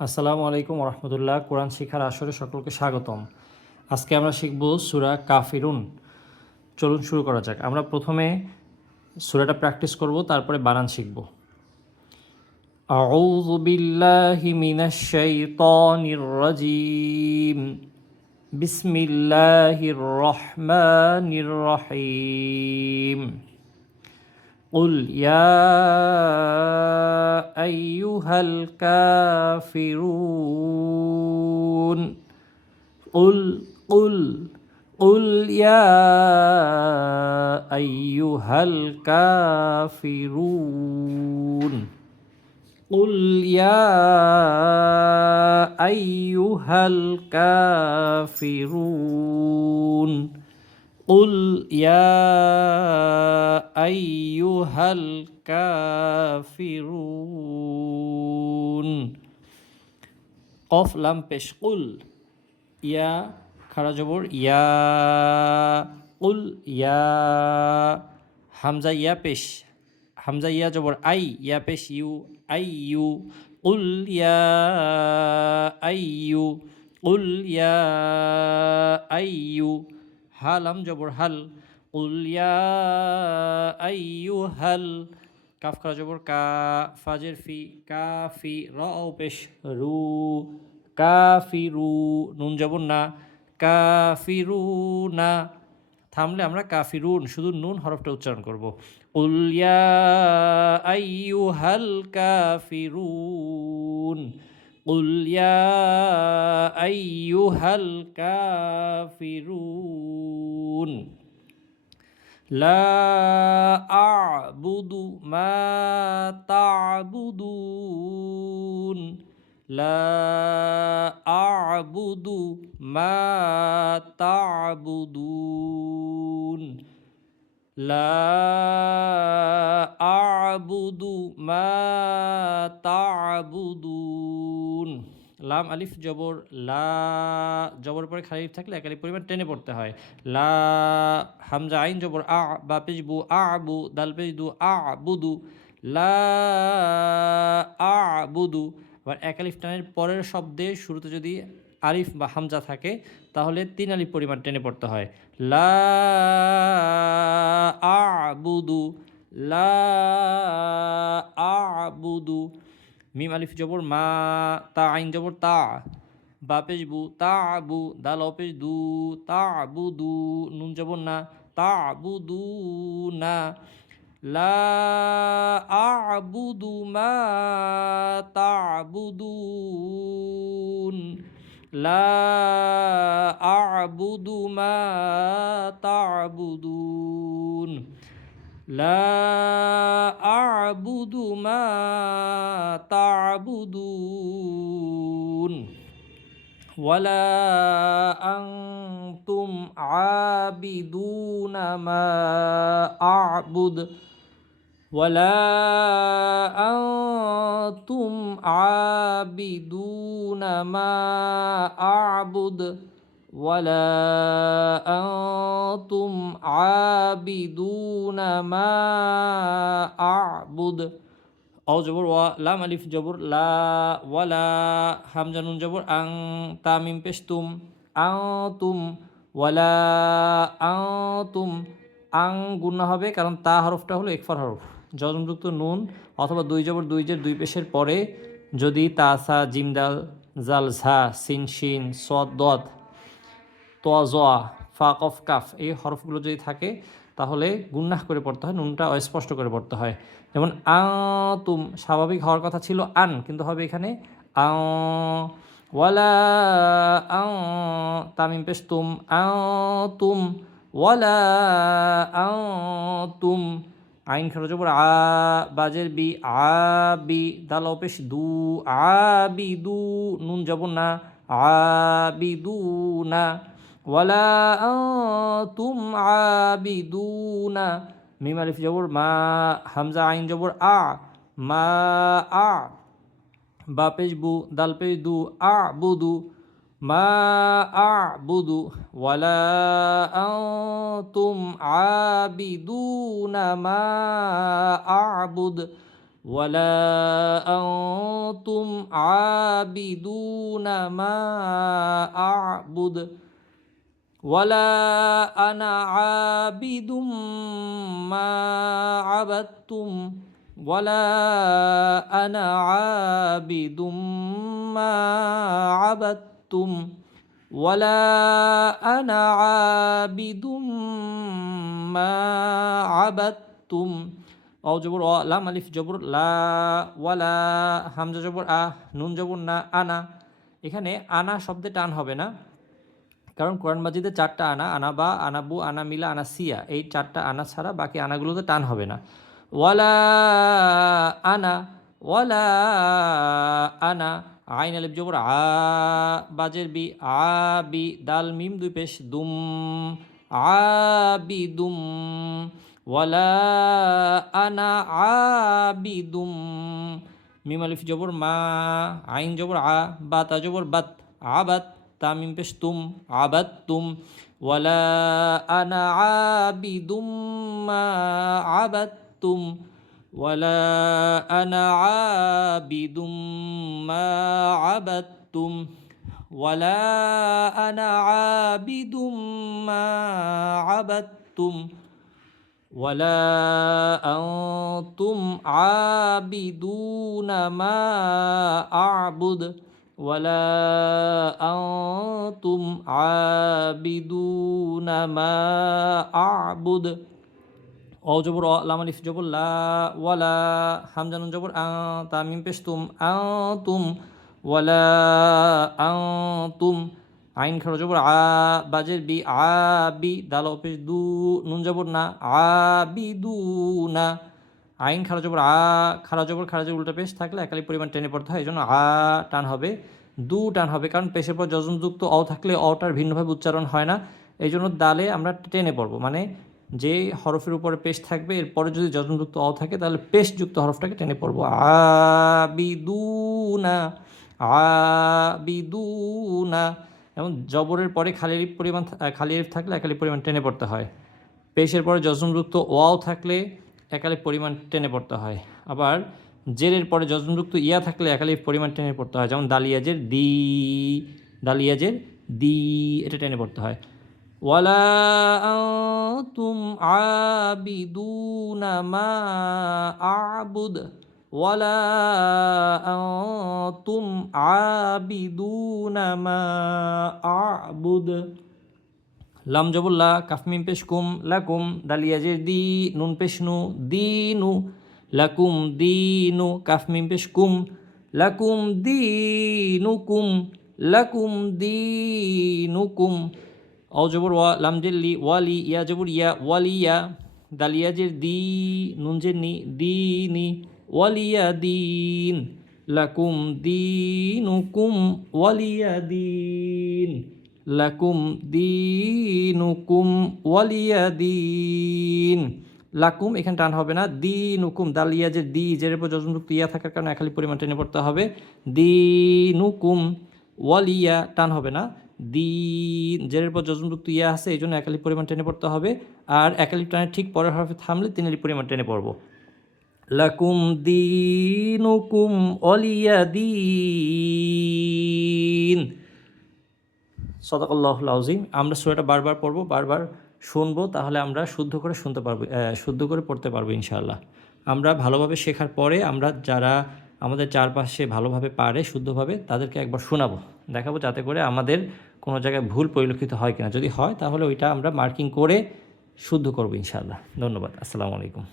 আসসালামু আলাইকুম রহমতুল্লাহ। কোরআন শিক্ষার আসরে সকলকে স্বাগতম। আজকে আমরা শিখব সূরা কাফিরুন। চলুন শুরু করা যাক। আমরা প্রথমে সূরাটা প্র্যাকটিস করব, তারপরে বানান শিখব। আউযু বিল্লাহি মিনাশ শাইতানির রাজীম। বিসমিল্লাহির রহমানির রহিম। قل يا أيها الكافرون قل يا أيها الكافرون قل يا أيها الكافرون قل يا أيها الكافرون قف لام পেশ কুল। ইয়া খাড়া জবর ইয়া। কুল ইয়া। হামজা ইয়া পেশ। হামজা ইয়া জবর আই, ইয়া পেশ ইউ, আই ইউ। কুল ইয়া আই ইউ। কুল ইয়া আই ইউ। হা লাম জবর হাল। কুল ইয়া আইয়ুহাল। কাফ খাড়া জবর কা, ফাজের ফি, কাফি, র ও পেশ রু, কাফিরু। নুন জবর না, কাফিরুনা। থামলে আমরা কাফিরুন, শুধু নুন হরফটা উচ্চারণ করব। কুল ইয়া আইয়ুহাল কাফিরুন। কুল ইয়া আইয়ুহাল কাফিরুন। লা আ'বুদু মা তা'বুদুন। লা আ'বুদু মা তা'বুদুন। লা আ'বুদু মা তা'বুদুন। লাম আলিফ জবর লা। জবর পরে খালি আলিফ থাকলে এক আলিফ পরিমাণ টেনে পড়তে হয়। লা। হামজা আইন জবর আ, বা পেশ বু, আবু, দাল পেশ দু, আবুদু। লা আবুদু। আবার এক আলিফ টানের পরের শব্দে শুরুতে যদি আলিফ বা হামজা থাকে তাহলে 3 আলিফ পরিমাণ টেনে পড়তে হয়। লা আবুদু। লা আবুদু। মিম আলিফ জবর মা, তা আইন জবর তা, বা পেশ বু, তা আবু, দাল অপেশ দু, তা আবু দু। নুন জবর না, তা আবু দু না। লা আ'বুদু মা তা'বুদুন। লা আ'বুদু মা তা'বুদুন। লা আ'বুদু মা তা'বুদুন। ওয়ালা আনতুম আবিদুনা মা আ'বুদ। ওয়ালা আনতুম আবিদুনা মা আ'বুদ। ওয়ালা আনতুম আবিদুনা মা আ'বুদ। অ জবর ওয়া, লাম আলিফ জবর লা, ওয়ালা। হামজা নুন জবর আং, তা মিম পেশ তুম, আং তুম। ওয়ালা আং তুম। আং গুণা হবে কারণ তা হরফটা হলো ইকফার হরফ। জজমযুক্ত নুন অথবা দুই জবর দুই জের দুই পেশের পরে যদি তা সা জিম দাল জাল ঝা সিন শিন সদ দদ তোয়া জোয়া ফা কফ কাফ এই হরফগুলো যদি থাকে তাহলে গুন্নাহ করে পড়তে হয়, নুনটা অস্পষ্ট করে পড়তে হয়। যেমন আ তুম স্বাভাবিক হওয়ার কথা ছিল আন, কিন্তু হবে এখানে আ। ওয়ালা আ, তামিম পেশ তুম, আ তুম। ওয়ালা আ তুম। আইন খেলো জবর আ, বাজের বি, আ বি, দাল অপেশ দু, আ বি দু। নুন জবর না, আ বি দু না। ওয়ালা আনতুম আবিদুনা। মিম আলিফ জবর মা, হামজা আইন জবর আ, মা আ। বা পেশ বু, দাল পেশ দু, আ বুদু। মা আ বুদু। ওয়ালা আনতুম আবিদুনা মা আ'বুদ। ولا أنتم عابدون ما أعبد ولا أنا عابد ما عبدتم ولا أنا عابد ما عبدتم ولا أنا عابد ما عبدتم অ জবর অ লাম আলিফ জবর লা ওয়ালা হামজা জবর আ নুন জবর না আনা। এখানে আনা শব্দে টান হবে না, কারণ কোরআন মাজিদে 4টা আনা, আনা বা, আনাবু, আনা মিলা, আনা সিয়া, এই 4টা আনা ছাড়া বাকি আনাগুলোতে টান হবে না। ওয়ালা আনা ওয়ালা আনা আইন আলিফ জবর আ বাজের বি আ বি দাল মিম দুই পেশ দুম আবি দুম ওয়ালা আনা আবিদুম মিম আলিফ জবর মা আইন জবর আ বা তা জবর বাত আবাত তামিম পেশ তুম আবাত তুম ওয়ালা আনা আবিদুম মা আবাত তুম ওয়ালা আনা আবিদুম মা আবাত তুম ওয়ালা আনা আবিদুম মা আবাত তুম ওয়ালা আনতুম আবিদুনা মা আ'বুদ ওয়ালা আনতুম আবিদুনা মা আ'বুদ অ জবর অ লাম আলিফ জবর লা ওয়ালা হামজা নুন জবর আ তামিম পেশ তুম আনতুম ওয়ালা আনতুম আইন খারা জবর আ বাজের বি আ বি দাল পেশ দু নুন জবর না আ বি দু না আইন খারা জবর আ খারা জবর উল্টা পেশ থাকলে একালি পরিমাণ টেনে পড়তে হয়, এই জন্য আ টান হবে, দু টান হবে, কারণ পেশের পর যজনযুক্ত অ থাকলে অটার ভিন্নভাবে উচ্চারণ হয় না, এই জন্য দালে আমরা টেনে পড়বো, মানে যে হরফের উপরে পেশ থাকবে এরপরে যদি যজনযুক্ত অ থাকে তাহলে পেশযুক্ত হরফটাকে টেনে পড়বো আবিদুনা আবিদুনা। এবং জবরের পরে খালি আলিফ থাকলে একালি পরিমাণ টেনে পড়তে হয়, পেশের পরে যজনযুক্ত ওয়াও থাকলে একালি পরিমাণ টেনে পড়তে হয়, আবার জেরের পরে যজনযুক্ত ইয়া থাকলে একালি পরিমাণ টেনে পড়তে হয়, যেমন দালিয়াজের দি দালিয়াজের দি এটা টেনে পড়তে হয়। ওয়ালা আনতুম আবিদুনা মা আ'বুদ ওয়ালা আনতুম আবিদুনা মা আ'বুদ লাম জবুল্লা কাফ মিম পেশ কুম লাকুম দালিয়াজের দি নুন পেশ নু দিনু লাকুম দিনু কাফ মিম পেশ কুম লাকুম দিনুকুম লাকুম দিনুকুম অ জবর ওয়া লাম জেল্লি ওয়ালি ইয়া জবর ইয়া ওয়ালিয়া দালিয়াজের দি নুন জের নি দিনি ওয়ালিয়া দিন লাকুম দিনুকুম ওয়ালিয়া দিন লাকুম দিনুকুম ওয়ালিয়া দিন। লাকুম এখানে টান হবে না, দিনুকুম দালিয়াজের দি জের উপর যজনযুক্ত ইয়া থাকার কারণে একালি পরিমাণ টেনে পড়তে হবে, দিনুকুম ওয়ালিয়া টান হবে না, দিন জেরের পর যজনযুক্ত ইয়া আছে এই জন্য একালি পরিমাণ টেনে পড়তে হবে, আর একালি টানের ঠিক পরের হরফে থামলে তিনালি পরিমাণ টেনে পড়বো। লাকুম দিনুকুম ওয়ালিয়া দিন। সাদাকাল্লাহুল আযীম। আমরা সূরাটা বারবার পড়বো, বারবার শুনবো, তাহলে আমরা শুদ্ধ করে শুনতে পারবো, শুদ্ধ করে পড়তে পারবো ইনশাআল্লাহ। আমরা ভালোভাবে শেখার পরে আমরা যারা আমাদের চারপাশে ভালোভাবে পারে শুদ্ধভাবে তাদেরকে একবার শোনাবো, দেখাবো, যাতে করে আমাদের কোনো জায়গায় ভুল পরিলক্ষিত হয় কিনা, যদি হয় তাহলে ওইটা আমরা মার্কিং করে শুদ্ধ করবো ইনশাআল্লাহ। ধন্যবাদ। আসসালামু আলাইকুম।